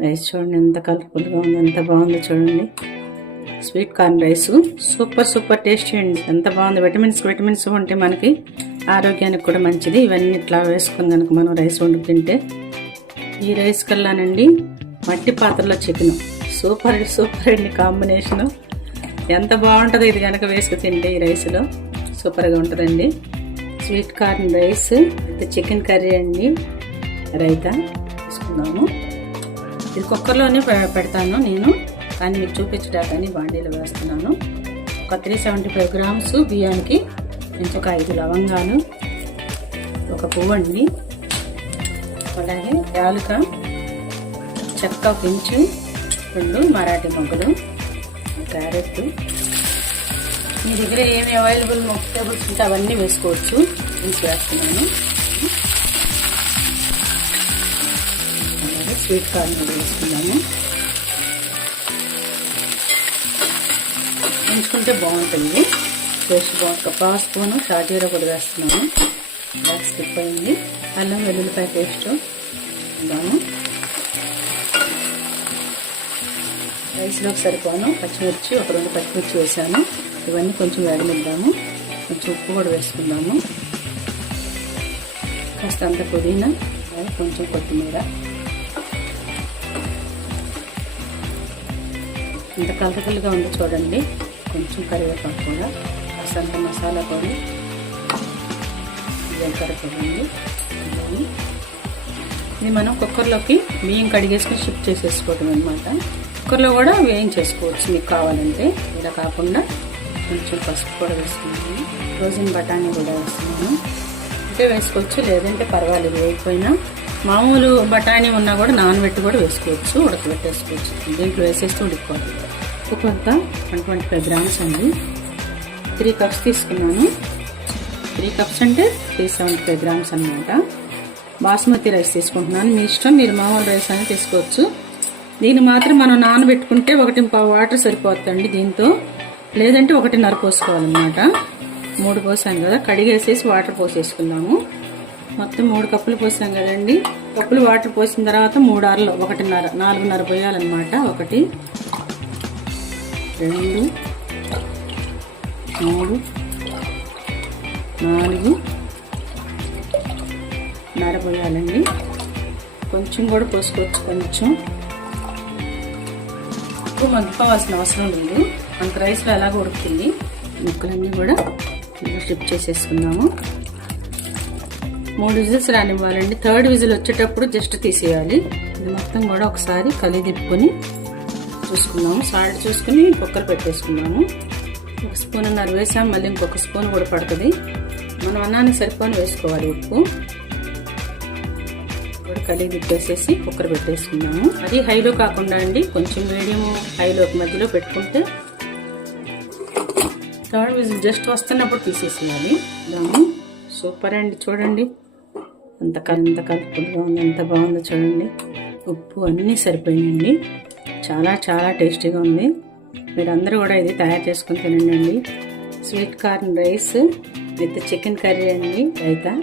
Rice చూడండి ఎంత కలర్ఫుల్గా ఉంది ఎంత బాగుందో చూడండి. Sweet corn rice super super tasty అండి. ఎంత బాగుంది. విటమిన్స్ విటమిన్స్ ఉంటే మనకి ఆరోగ్యానికి కూడా మంచిది. ఇవన్నీ ఇట్లా వేసుకుని కనుక మనం రైస్ వండుకు తింటే. ఈ రైస్ కల్లానండి మట్టి పాత్రలో చికెన్ సూపర్ సూపర్ అండి కాంబినేషను ఎంత బాగుంటుంది ఇది కనుక వేసుకు తింటే ఈ రైస్లో సూపర్గా ఉంటుందండి. Sweet corn rice with chicken curry అండి. రైతా తీసుకుందాము. ఇది కుక్కర్లోనే పెడతాను నేను. కానీ మీకు చూపించడానికి బాండీలో వేస్తున్నాను. ఒక త్రీ సెవెంటీ ఫైవ్ గ్రామ్స్ బియ్యానికి కొంచెం ఒక ఐదు లవంగాలు ఒక పువ్వు అండి. అలాగే యాలుక చెక్క పెంచు రెండు మరాఠీ మొగ్గలు క్యారెట్. మీ దగ్గర ఏమి అవైలబుల్ వెజిటేబుల్స్ ఉంటే అవన్నీ వేసుకోవచ్చు. ఇంటి వేస్తున్నాను స్వీట్ కార్న్ కూడా వేసుకున్నాము ఎంచుకుంటే బాగుంటుంది. టేస్ట్ బాగుంటుంది ఒక స్పూను షాజీర కూడా వేస్తున్నాము బ్యాక్ స్కిప్ అయింది. అల్లం వెల్లుల్లిపాయ పేస్ట్ ఇద్దాము రైస్లోకి సరిపోను. పచ్చిమిర్చి ఒక రెండు పచ్చిమిర్చి వేసాను. ఇవన్నీ కొంచెం వేడమిద్దాము కొంచెం ఉప్పు కూడా వేసుకుందాము. కాస్త అంత పుదీనా కొంచెం కొత్తిమీర. ఇంత కలర్ఫుల్గా ఉంది చూడండి. కొంచెం కరివేపాకు కూడా అసంత మసాలా పొడి జీలకర్ర పొడి ఇది మనం కుక్కర్లోకి బియ్యం కడిగేసుకుని షిఫ్ట్ చేసేసుకోవటం అనమాట కుక్కర్లో కూడా వేయించేసుకోవచ్చు మీకు కావాలంటే. ఇలా కాకుండా కొంచెం పసుపు కూడా వేసుకున్నాను. రోజున బఠానీ కూడా వేస్తున్నాను. అంటే వేసుకోవచ్చు లేదంటే పర్వాలేదు. వేయకపోయినా మామూలు బఠానీ ఉన్నా కూడా నానబెట్టి కూడా వేసుకోవచ్చు ఉడకబెట్టేసుకోవచ్చు. దీంట్లో వేసేస్తే ఉప్పు కొంత వన్ ట్వంటీ ఫైవ్ గ్రామ్స్ అండి. త్రీ కప్స్ తీసుకున్నాను. త్రీ కప్స్ అంటే త్రీ సెవెంటీ ఫైవ్ గ్రామ్స్ అనమాట బాస్మతి రైస్ తీసుకుంటున్నాను. మీ ఇష్టం మీరు మామూలు రైస్ అని తీసుకోవచ్చు. దీన్ని మాత్రం మనం నానబెట్టుకుంటే ఒకటి వాటర్ సరిపోతుందండి దీంతో. లేదంటే ఒకటిన్నర పోసుకోవాలన్నమాట. మూడు పోసాను కదా కడిగేసేసి వాటర్ పోసేసుకున్నాము మొత్తం మూడు కప్పులు పోసాం కదండి. కప్పులు వాటర్ పోసిన తర్వాత మూడు అరలు ఒకటిన్నర నాలుగున్నర పోయాలన్నమాట ఒకటి రెండు మూడు నాలుగు నర పోయాలండి. కొంచెం కూడా పోసుకోవచ్చు కొంచెం. ఎక్కువ మగ్గిపోవాల్సిన అవసరం లేదు. మనకు రైస్లో ఎలాగ ఉడుకుతుంది. ముక్కలన్నీ కూడా షిఫ్ట్ చేసేసుకుందాము. మూడు విజిల్స్ రానివ్వాలండి. థర్డ్ విజిల్ వచ్చేటప్పుడు జస్ట్ తీసేయాలి. ఇది మొత్తం కూడా ఒకసారి కలి తిప్పుకొని చూసుకున్నాము సాల్ట్ చూసుకుని కుక్కర్ పెట్టేసుకున్నాము ఒక స్పూన్ అన్నర వేసాం మళ్ళీ ఇంకొక స్పూన్ కూడా పడుతుంది. మనం అన్నానికి సరిపోని వేసుకోవాలి ఉప్పు. కూడా కలిగి తిప్పేసేసి కుక్కర్ పెట్టేసుకున్నాము అది హైలో కాకుండా అండి కొంచెం మీడియం హైలోకి మధ్యలో పెట్టుకుంటే థర్డ్ విజిల్ జస్ట్ వస్తున్నప్పుడు తీసేసేయాలి. దాము సూపర్ అండి చూడండి. అంత ఎంత కలుపుగా ఉంది ఎంత బాగుందో చూడండి. ఉప్పు అన్నీ సరిపోయినాయండి. చాలా చాలా టేస్టీగా ఉంది. మీరందరూ కూడా ఇది తయారు చేసుకుని తినండి. Sweet corn rice with chicken curry అండి రైతా.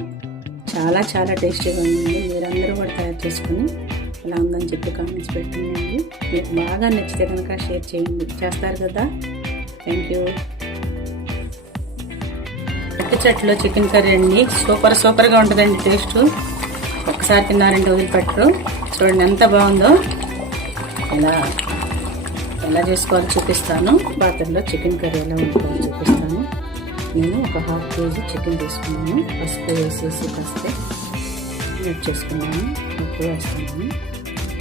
చాలా చాలా టేస్టీగా ఉందండి. మీరందరూ కూడా తయారు చేసుకుని ఎలా ఉందని చెప్పి కామెంట్స్ పెట్టండి. మీకు బాగా నచ్చితే కనుక షేర్ చేయండి. చేస్తారు కదా. Thank you. పట్టి చెట్లో చికెన్ కర్రీ అండి. సూపర్ సూపర్గా ఉంటుందండి టేస్ట్. ఒకసారి తిన్నారంటే వదిలిపెట్టరు. చూడండి ఎంత బాగుందో. ఎలా ఎలా చేసుకోవాలో చూపిస్తాను. పాత్రలో చికెన్ కర్రీ ఎలా ఉంటుందో చూపిస్తాను. నేను ఒక హాఫ్ కేజీ చికెన్ తీసుకున్నాను. పసుపు వేసేసి కాస్తే యాడ్ చేసుకున్నాను. ఉప్పు వేస్తున్నాను.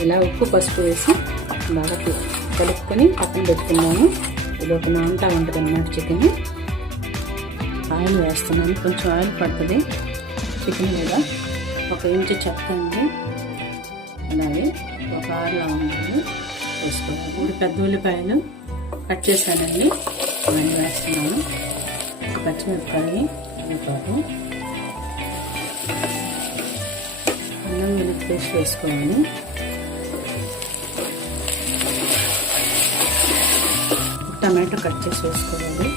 ఇలా ఉప్పు పసుపు వేసి బాగా కలుపుకొని పక్కన పెట్టుకున్నాను. ఇది ఒక నాంతా ఉంటుంది అన్నమాట చికెన్. ఆయిల్ వేస్తున్నాను కొంచెం ఆయిల్ పడుతుంది. చికెన్ మీద ఒక ఇంచు చెక్క అండి అలాగే ఒక ఆరు లవంగాలు వేసుకోవాలి. ఇప్పుడు పెద్ద ఉల్లిపాయలు కట్ చేశానండి. అవన్నీ వేస్తున్నాను. ఒక పచ్చిమిరపకాయ కరివేపాకు. అల్లం వెల్లుల్లి పేస్ట్ వేసుకోవాలి. టమాటో కట్ చేసి వేసుకోవాలి.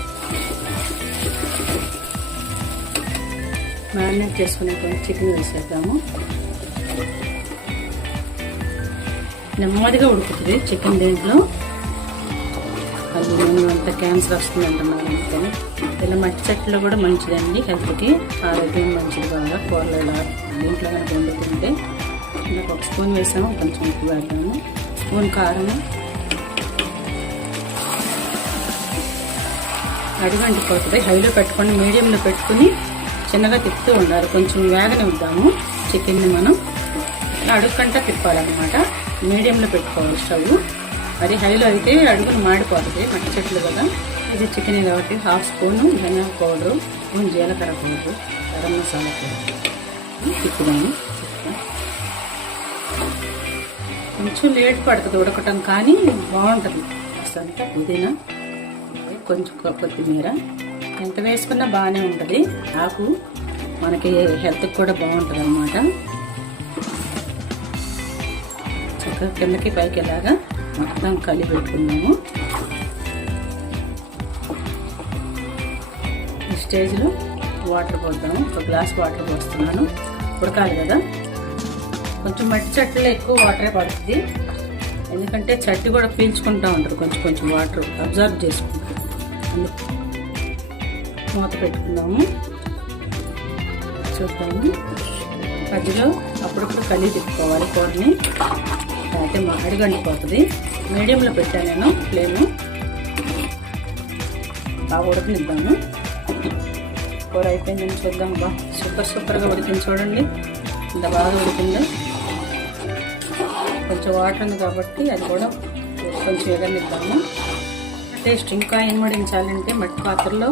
మ్యారినేట్ చేసుకునేటువంటి చికెన్ వేసేద్దాము. నెమ్మదిగా ఉడుకుతుంది చికెన్ దీంట్లో. అది అంత క్యాన్సర్ వస్తుంది అంటున్నాను అందుకని ఇలా మట్టి కూడా మంచిదండి హెల్త్కి ఆరోగ్యం మంచిది బాగా. కూరలు ఇలా దీంట్లో కనుక వండుకుంటే నాకు ఒక స్పూన్ వేసాము కొంచెం ఉప్పు వేద్దాము. స్పూన్ కారము. అడిగంటి పోతుంది హైలో పెట్టుకొని మీడియంలో పెట్టుకుని చిన్నగా తిప్పుతూ ఉండాలి. కొంచెం వేగనిద్దాము చికెన్ని మనం అడుగుకంట తిప్పాలన్నమాట. మీడియంలో పెట్టుకోవాలి స్టవ్. అది హైలో అయితే అడుగును మాడిపోతుంది మట్టి చెట్లు కదా. ఇది చికెన్ కాబట్టి హాఫ్ స్పూను ధనియా పౌడరు స్పూన్ జీలకర్ర పౌడరు గరం మసాలా పౌడర్ తిప్పుదాము. కొంచెం లేట్ పడుతుంది ఉడకటం కానీ బాగుంటుంది. అసలు పుదీనా కొంచెం కొత్తిమీర. ఎంత వేసుకున్నా బాగానే ఉంటుంది. ఆకు మనకి హెల్త్కి కూడా బాగుంటుంది అనమాట చక్కగా కిందకి పైకి ఇలాగా మొత్తం కలిపి పెట్టుకున్నాము. ఈ స్టేజ్లో వాటర్ పోద్దాము ఒక గ్లాస్ వాటర్ పోస్తున్నాను. ఉడకాలి కదా. కొంచెం మట్టి చెట్టులో ఎక్కువ వాటరే పడుతుంది. ఎందుకంటే చట్టి కూడా పీల్చుకుంటూ ఉంటారు కొంచెం కొంచెం వాటర్ అబ్జర్వ్ చేసుకుంటారు మూత పెట్టుకుందాము. చూద్దాము. మధ్యలో అప్పుడప్పుడు కలిగి తిప్పుకోవాలి కూరని అయితే మా అడిగండిపోతుంది మీడియంలో పెట్టాను నేను ఫ్లేము. బాగా ఉడకనిద్దాము. కూర అయిపోయిందని చూద్దాం బా. సూపర్ సూపర్గా ఉడికింది చూడండి. ఇంత బాగా ఉడికింది. కొంచెం వాటర్ ఉంది కాబట్టి అది కూడా కొంచెం ఎగనిద్దాము. టేస్ట్ ఇంకా ఏం వడించాలంటే మట్టి పాత్రలో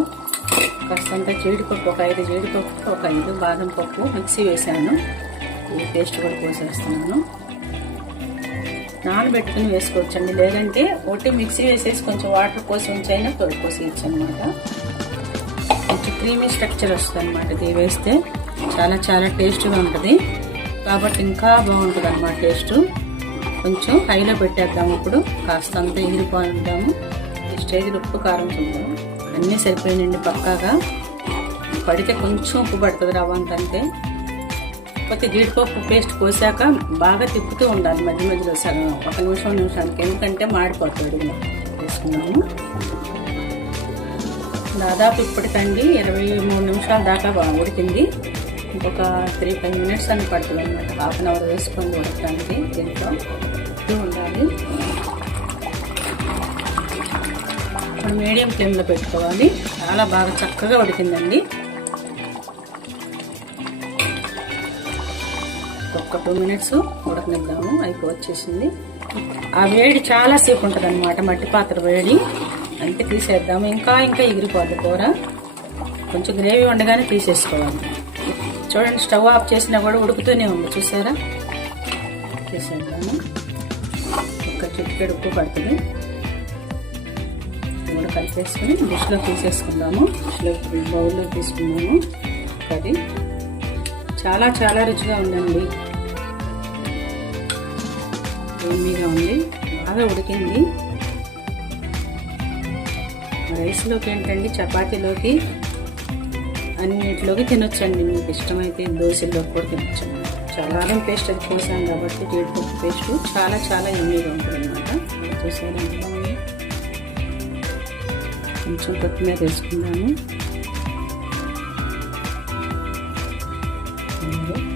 కాస్తంత జీడిపప్పు ఒక ఐదు జీడిపప్పు ఒక ఐదు బాదం పప్పు మిక్సీ వేసాను ఈ పేస్ట్ కూడా పోసేస్తున్నాను. నానబెట్టుకుని వేసుకోవచ్చండి. లేదంటే ఒకటి మిక్సీ వేసేసి కొంచెం వాటర్ పోసి ఉంచైనా తొడి పోసేయచ్చు అనమాట కొంచెం క్రీమీ స్ట్రక్చర్ వస్తుంది అనమాట ఇది వేస్తే చాలా చాలా టేస్ట్గా ఉంటుంది. కాబట్టి ఇంకా బాగుంటుంది అనమాట టేస్ట్. కొంచెం హైలో పెట్టేద్దాము ఇప్పుడు. కాస్తంత ఎగిరిపోతాము ఈ స్టేజ్లో ఉప్పు కారం చూద్దాము అన్నీ సరిపోయినండి పక్కాగా. పడితే కొంచెం ఉప్పు పడుతుంది రవ్వంతంటే అంతే జీడిపప్పు పేస్ట్ పోసాక బాగా తిప్పుతూ ఉండాలి మధ్య మధ్యలో సగం ఒక నిమిషం నిమిషానికి. ఎందుకంటే మాడిపోతాడు వేసుకున్నాము. దాదాపు ఇప్పటికండి ఇరవై మూడు నిమిషాల దాకా ఉడికింది. ఇంకొక త్రీ ఫైవ్ మినిట్స్ అని పడుతుంది అనమాట హాఫ్ అన్ అవర్ వేసుకొని ఉడకడానికి దీంట్లో. ఉండాలి. ఇప్పుడు మీడియం ఫ్లేమ్లో పెట్టుకోవాలి. చాలా బాగా చక్కగా ఉడికిందండి. ఒక టూ మినిట్స్ ఉడకనిద్దాము. అయిపో వచ్చేసింది. ఆ వేడి చాలాసేపు ఉంటుంది అనమాట మట్టి పాత్ర వేడి. అంటే తీసేద్దాము. ఇంకా ఇంకా ఎగిరిపోద్ది కూర. కొంచెం గ్రేవీ ఉండగానే తీసేసుకోవాలి. చూడండి స్టవ్ ఆఫ్ చేసినా కూడా ఉడుకుతూనే ఉంది. చూసారా? తీసేద్దాము. ఒక చిటికెడు ఉప్పు పడుతుంది. కలిపేసుకుని డిష్లో తీసేసుకుందాము. డిష్లో బౌల్లో తీసుకున్నాము. అది చాలా చాలా రుచిగా ఉందండి. ఏమీగా ఉంది. బాగా ఉడికింది. రైస్లోకి ఏంటండి? చపాతీలోకి అన్నిటిలోకి తినొచ్చండి. మీకు ఇష్టమైతే దోశల్లోకి కూడా తినొచ్చండి చాలా అల్లం పేస్ట్ అది కోసాను కాబట్టి జీడిపప్పు పేస్ట్ చాలా చాలా ఎమ్మీగా ఉంటుంది అనమాట చూసారు? కొంచెం కొత్తిమీర వేసుకున్నాను.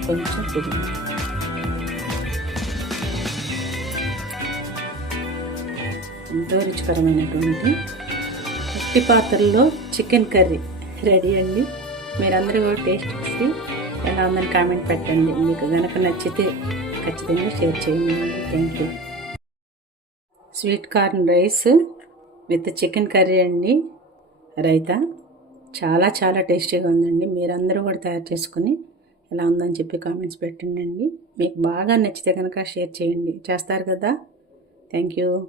కొంచెం పుదీనా ఎంతో రుచికరమైనటువంటి పట్టి పాత్రలో చికెన్ కర్రీ రెడీ అండి. మీరందరూ కూడా టేస్ట్ చేసి ఎలా ఉందని కామెంట్ పెట్టండి. మీకు కనుక నచ్చితే ఖచ్చితంగా షేర్ చేయండి. Thank you sweet corn rice with chicken curry అండి రైతా. చాలా చాలా టేస్టీగా ఉందండి. మీరందరూ కూడా తయారు చేసుకుని ఎలా ఉందని చెప్పి కామెంట్స్ పెట్టండి మీకు బాగా నచ్చితే కనుక షేర్ చేయండి. చేస్తారు కదా? Thank you.